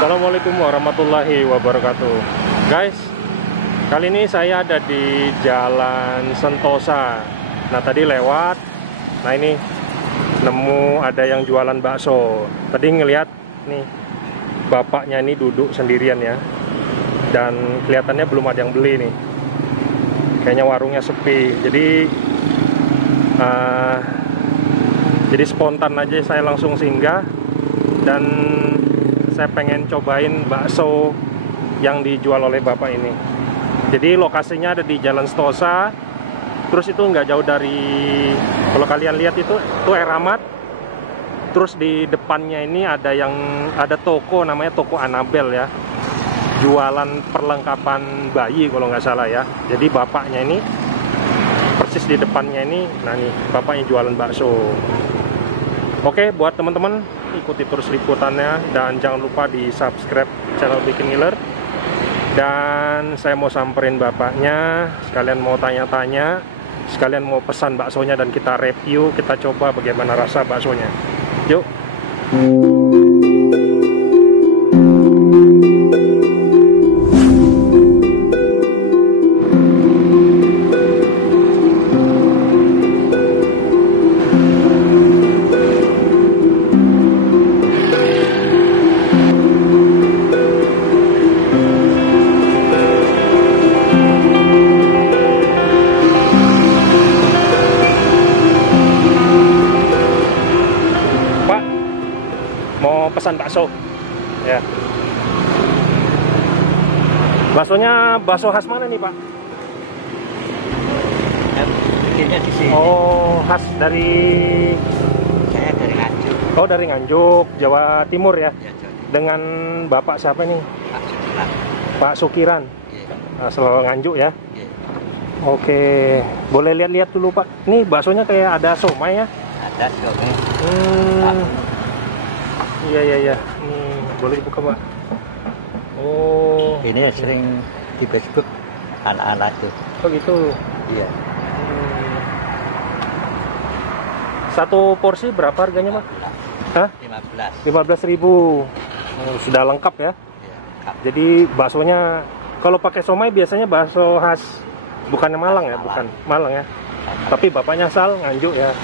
Assalamualaikum warahmatullahi wabarakatuh. Guys, kali ini saya ada di Jalan Sentosa. Nah, tadi lewat. Nah, ini nemu ada yang jualan bakso. Tadi ngelihat nih, bapaknya ini duduk sendirian ya. Dan kelihatannya belum ada yang beli nih. Kayaknya warungnya sepi. Jadi spontan aja saya langsung singgah. Dan saya pengen cobain bakso yang dijual oleh bapak ini. Jadi lokasinya ada di Jalan Sentosa. Terus itu nggak jauh dari, kalau kalian lihat itu Air Rahmat. Terus di depannya ini ada toko, namanya toko Anabel ya. Jualan perlengkapan bayi kalau nggak salah ya. Jadi bapaknya ini persis di depannya ini. Nah nih, bapaknya jualan bakso. Oke, buat teman-teman, ikuti terus liputannya dan jangan lupa di subscribe channel Bikin Ngiler. Dan saya mau samperin bapaknya, sekalian mau tanya-tanya, sekalian mau pesan baksonya dan kita review, kita coba bagaimana rasa baksonya. Yuk. Mau pesan bakso ya. Baksonya bakso khas mana nih, Pak? Bikinnya di sini. Oh, khas dari, Saya dari Nganjuk. oh dari Nganjuk, Jawa Timur ya. Ya, Jawa Timur. Dengan Bapak siapa nih? Pak Sukiran. Pak Sukiran. Iya. Asal Nganjuk ya. Iya. Oke, boleh lihat-lihat dulu, Pak. Ini baksonya kayak ada somai ya. Ada somai. Iya. Boleh dibuka, Pak. Oh. Ini sering di Facebook anak-anak tuh. Oh gitu. Iya. Satu porsi berapa harganya, Pak? Hah? 15. 15.000. Oh, sudah lengkap ya. Iya, lengkap. Jadi baksonya kalau pakai somai biasanya bakso khas, bukannya Malang ya, bukan Malang ya. Tapi bapaknya asal Nganjuk ya,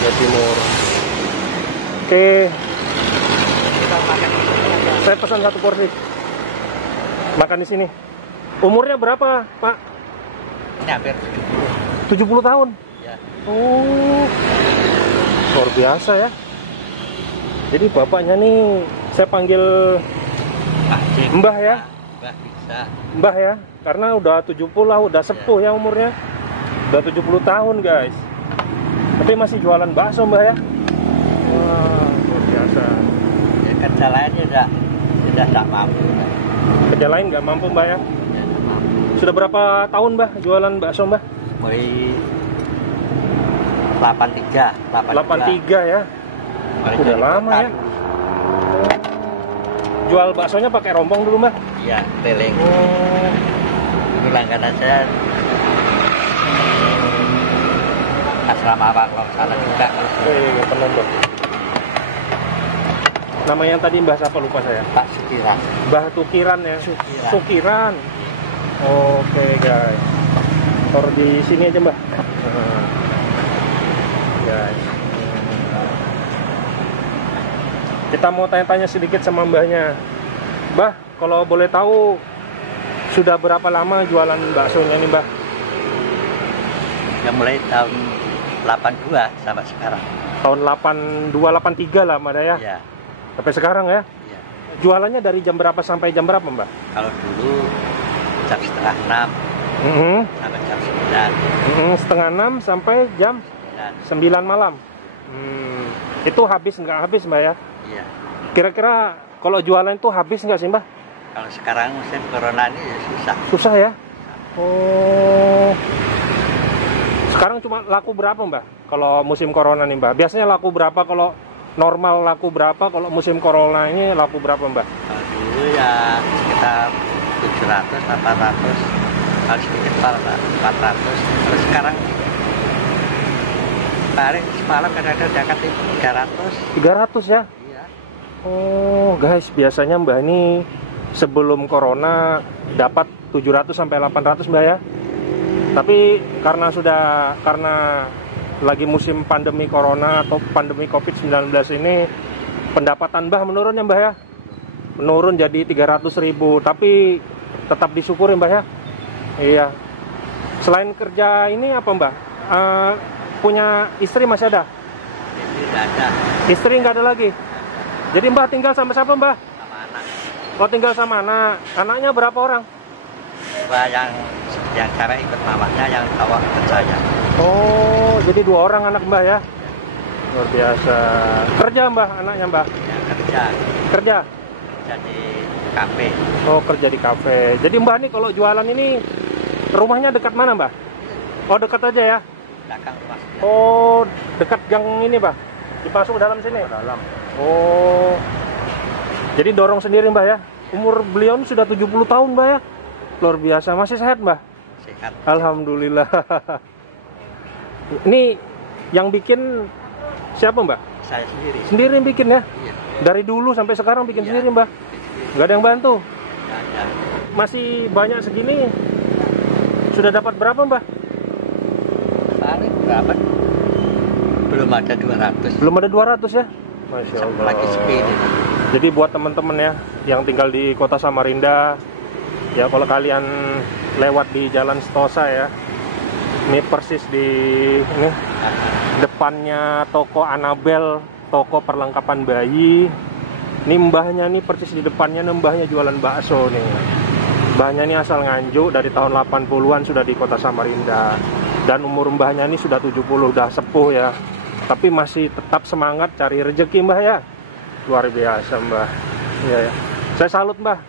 Jawa Timur. Oke. Kita makan di sini aja. Saya pesan satu porsi. Makan di sini. Umurnya berapa, Pak? Ini hampir 70. 70 tahun. Ya. Oh. Luar biasa ya. Jadi bapaknya nih saya panggil Mbah ya. Mbah bisa. Mbah ya, karena udah 70 lah, udah sepuh ya umurnya. Udah 70 tahun, guys. Tapi masih jualan bakso, Mbah ya. Wah, luar biasa. Ya, kerja lainnya sudah tak mampu. Kerja lain nggak mampu, Mbah ya. Ya, tak mampu. Sudah berapa tahun, Mbah, jualan bakso, Mbah? Mulai 83. 83 ya. Mulai Udah dari lama kota. ya. Jual baksonya pakai rombong dulu, Mbah? Iya, keliling. Oh. Ini langganan saya. Asrama Pak sana juga. Penonton. Nama yang tadi Mbah siapa, lupa saya. Pak Sukiran. Mbah Tukiran ya. Sukiran. Sukiran. Oke, guys. Taruh di sini aja, Mbah. Guys. Kita mau tanya-tanya sedikit sama Mbahnya. Mbah, kalau boleh tahu sudah berapa lama jualan baksonya nih, Mbah? Ya mulai tahun 82 sampai sekarang. Tahun 82, 83 lah, Mbak ya? Iya. Sampai sekarang ya? Iya. Jualannya dari jam berapa sampai jam berapa, Mbak? Kalau dulu jam setengah 6 sampai jam 9. Setengah 6 sampai jam 9 malam. Itu habis nggak habis, Mbak ya? Iya. Kira-kira kalau jualan itu habis nggak sih, Mbak? Kalau sekarang musim corona ini ya susah. Susah ya? Oh. Sekarang cuma laku berapa, Mbak? Kalau musim corona nih, Mbak. Biasanya laku berapa kalau normal, laku berapa kalau musim corona ini laku berapa, Mbak? Kalau dulu ya sekitar 700, 800. Kalau sedikit 400. Kalau sekarang paling semalam kadang-kadang dekat 300. 300 ya? Iya. Oh guys, biasanya Mbah ini sebelum corona dapat 700 sampai 800 Mbah ya. Tapi karena lagi musim pandemi corona atau pandemi COVID-19 ini, pendapatan Mbah menurun ya Mbah ya. Menurun jadi 300.000, tapi tetap disyukuri Mbah ya. Iya. Selain kerja ini apa Mbah? Punya istri masih ada? Ini nggak ada. Istri nggak ada lagi? Jadi Mbah tinggal sama siapa Mbah? Sama anak. Oh tinggal sama anak. Anaknya berapa orang? Dua yang cewek ikut mamanya, yang cowok ikut saya. Oh, jadi 2 orang anak Mbah ya? Luar biasa. Kerja Mbah, anaknya Mbah? Ya, kerja Kerja? di kafe. Oh, kerja di kafe. Jadi Mbah nih kalau jualan ini rumahnya dekat mana Mbah? Oh, dekat aja ya? Belakang rumah saya. Oh, dekat gang ini Mbah? Dipasuk dalam sini? Dalam. Oh, jadi dorong sendiri Mbah ya? Umur beliau ini sudah 70 tahun Mbah ya? Luar biasa, masih sehat Mbah? Sehat. Alhamdulillah. Ini yang bikin siapa Mbah? Saya sendiri. Sendiri yang bikin ya? Iya. Dari dulu sampai sekarang bikin Iya. sendiri Mbah? Nggak ada yang bantu? Nggak ada. Masih banyak segini, sudah dapat berapa Mbah? Kemarin berapa? Belum ada 200. Belum ada 200 ya? Masya Allah. Lagi sepi ini. Jadi buat teman-teman ya yang tinggal di kota Samarinda, ya kalau kalian lewat di Jalan Sentosa ya, ini persis di ini depannya toko Anabel, toko perlengkapan bayi. Ini mbahnya nih persis di depannya, mbahnya jualan bakso nih. Mbahnya ini asal Nganjuk, dari tahun 80-an sudah di kota Samarinda. Dan umur mbahnya ini sudah 70, udah sepuh ya. Tapi masih tetap semangat cari rezeki Mbah ya. Luar biasa Mbah. Ya, ya. Saya salut Mbah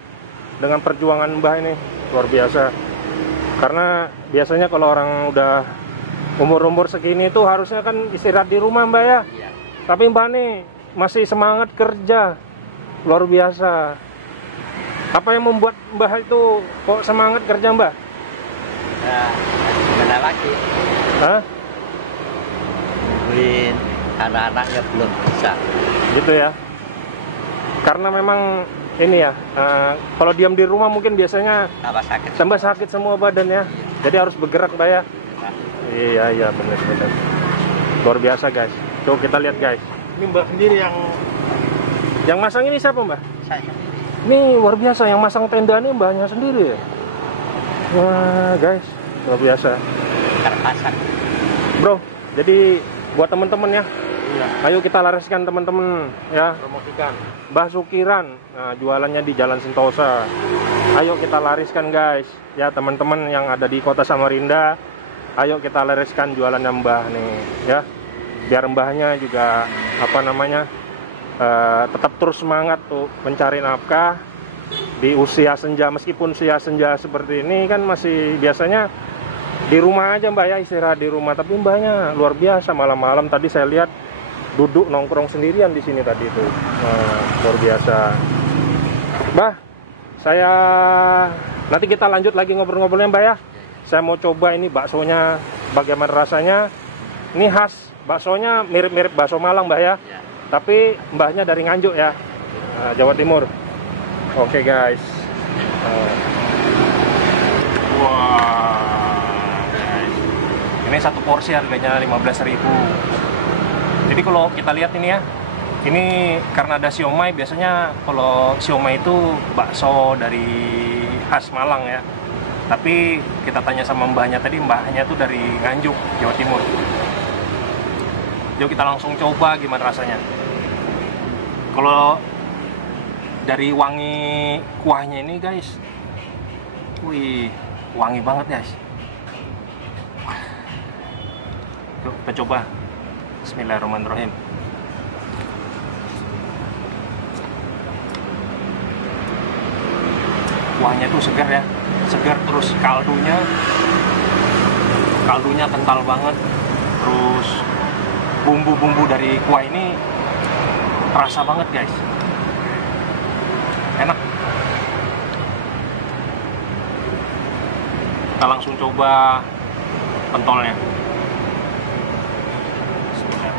dengan perjuangan Mbah ini, luar biasa. Karena biasanya kalau orang udah umur-umur segini itu harusnya kan istirahat di rumah Mbah ya. Iya. Tapi Mbah nih masih semangat kerja, luar biasa. Apa yang membuat Mbah itu kok semangat kerja Mbah? Nah, gimana lagi? Hah? Beliin anak-anaknya belum bisa. Gitu ya. Karena memang ini ya, kalau diam di rumah mungkin biasanya Tambah sakit. tambah sakit semua badan ya. Jadi harus bergerak Mbah ya. Iya iya benar-benar. Luar biasa guys. Coba kita lihat guys. Ini Mbah sendiri yang masang ini siapa Mbah? Saya sendiri. Ini luar biasa, yang masang tenda ini Mbahnya sendiri ya. Wah guys, luar biasa. Terpasang. Bro, jadi buat teman-teman ya, Iya. ayo kita lariskan teman-teman ya. Promosikan. Mbah Sukiran, nah, jualannya di Jalan Sentosa. Ayo kita lariskan guys, ya teman-teman yang ada di kota Samarinda. Ayo kita lariskan jualannya Mbah nih, ya. Biar Mbahnya juga tetap terus semangat tuh mencari nafkah di usia senja. Meskipun usia senja seperti ini kan masih biasanya di rumah aja Mbah ya, istirahat di rumah. Tapi Mbahnya luar biasa, malam-malam tadi saya lihat duduk nongkrong sendirian di sini tadi itu. Luar biasa. Mbah, saya nanti kita lanjut lagi ngobrol-ngobrolnya Mbah ya. Saya mau coba ini baksonya bagaimana rasanya. Ini khas, baksonya mirip-mirip bakso Malang Mbah ya. Ya. Tapi Mbahnya dari Nganjuk ya, Jawa Timur. Oke guys. Wah guys, ini satu porsi harganya 15.000. Jadi kalau kita lihat ini ya, ini karena ada siomay. Biasanya kalau siomay itu bakso dari khas Malang ya. Tapi kita tanya sama mbahnya tadi, mbahnya tuh dari Nganjuk, Jawa Timur. Yuk kita langsung coba gimana rasanya. Kalau dari wangi kuahnya ini guys, wih, wangi banget guys. Yuk kita coba. Bismillahirrahmanirrahim. Kuahnya tuh segar ya, segar, terus kaldunya kental banget, terus bumbu-bumbu dari kuah ini terasa banget guys, enak. Kita langsung coba pentolnya. Bismillah.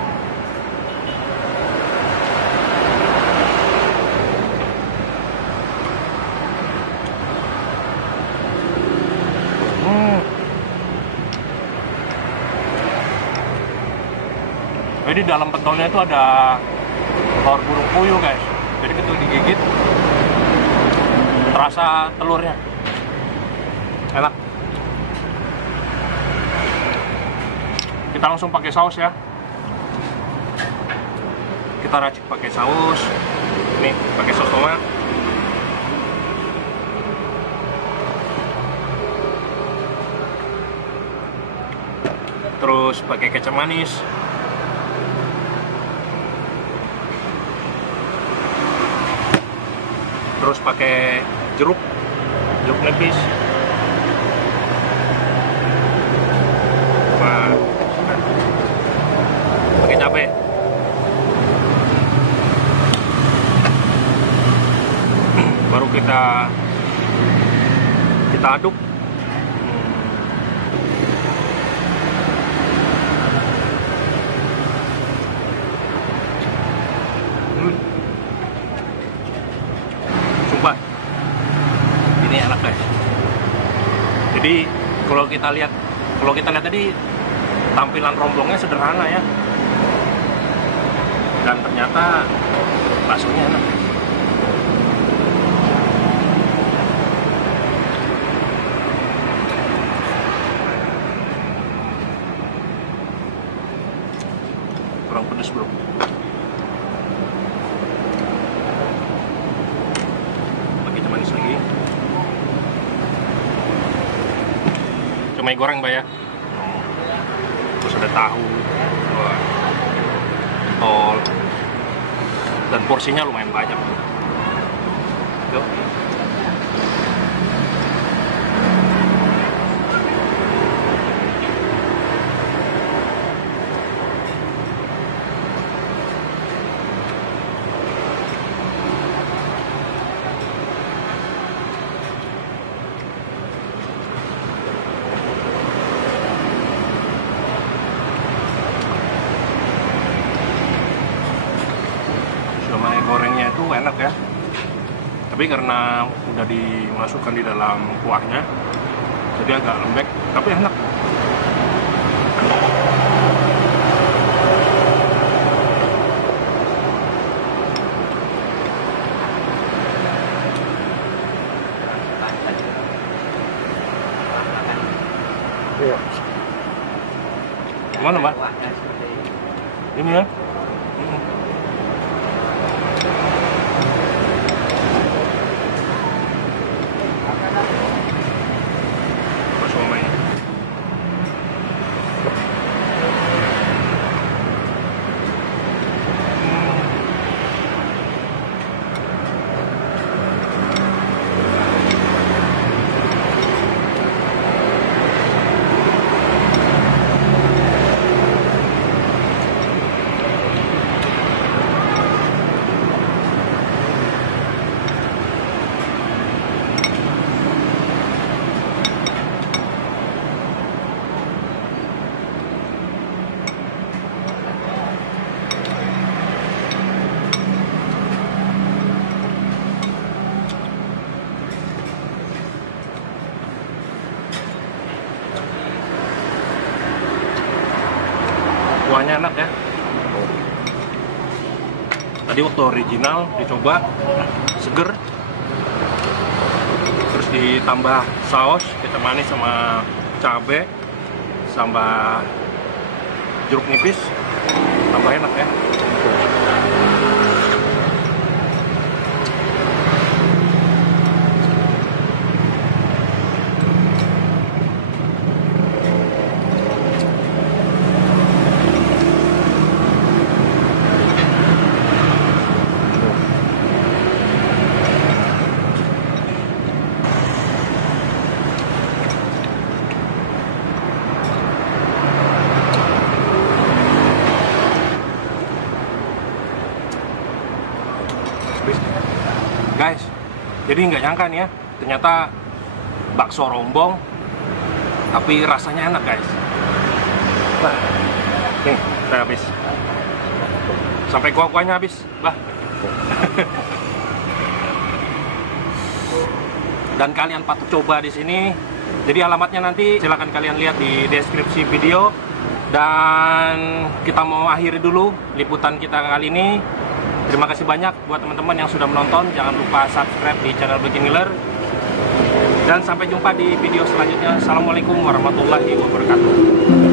Jadi dalam pentolnya itu ada telur burung puyuh guys. Jadi begitu digigit terasa telurnya. Enak. Kita langsung pakai saus ya. Kita racik pakai saus. Nih, pakai saus tomat. Terus pakai kecap manis. Terus pakai jeruk nipis. Nah, pakai cabai. Baru kita aduk. Sumpah, ini enak guys. Jadi kalau kita lihat tadi tampilan rombongnya sederhana ya, dan ternyata baksonya enak. Kurang pedes bro. Pakai manis lagi. Cumai goreng mbak ya. Terus ada tahu, pentol, dan porsinya lumayan banyak. Yuk. Siomay gorengnya itu enak ya, tapi karena udah dimasukkan di dalam kuahnya jadi agak lembek, tapi enak. Iya. Gimana mbak? Ini ya? Kuahnya enak ya. Tadi waktu original dicoba seger, terus ditambah saus kecap manis sama cabai sama jeruk nipis, tambah enak ya. Guys, jadi nggak nyangka nih ya, ternyata bakso rombong tapi rasanya enak guys. Nah, nih saya habis sampai kuah-kuahnya habis, bah. Dan kalian patut coba di sini. Jadi alamatnya nanti silahkan kalian lihat di deskripsi video. Dan kita mau akhiri dulu liputan kita kali ini. Terima kasih banyak buat teman-teman yang sudah menonton. Jangan lupa subscribe di channel Breaking Miller. Dan sampai jumpa di video selanjutnya. Assalamualaikum warahmatullahi wabarakatuh.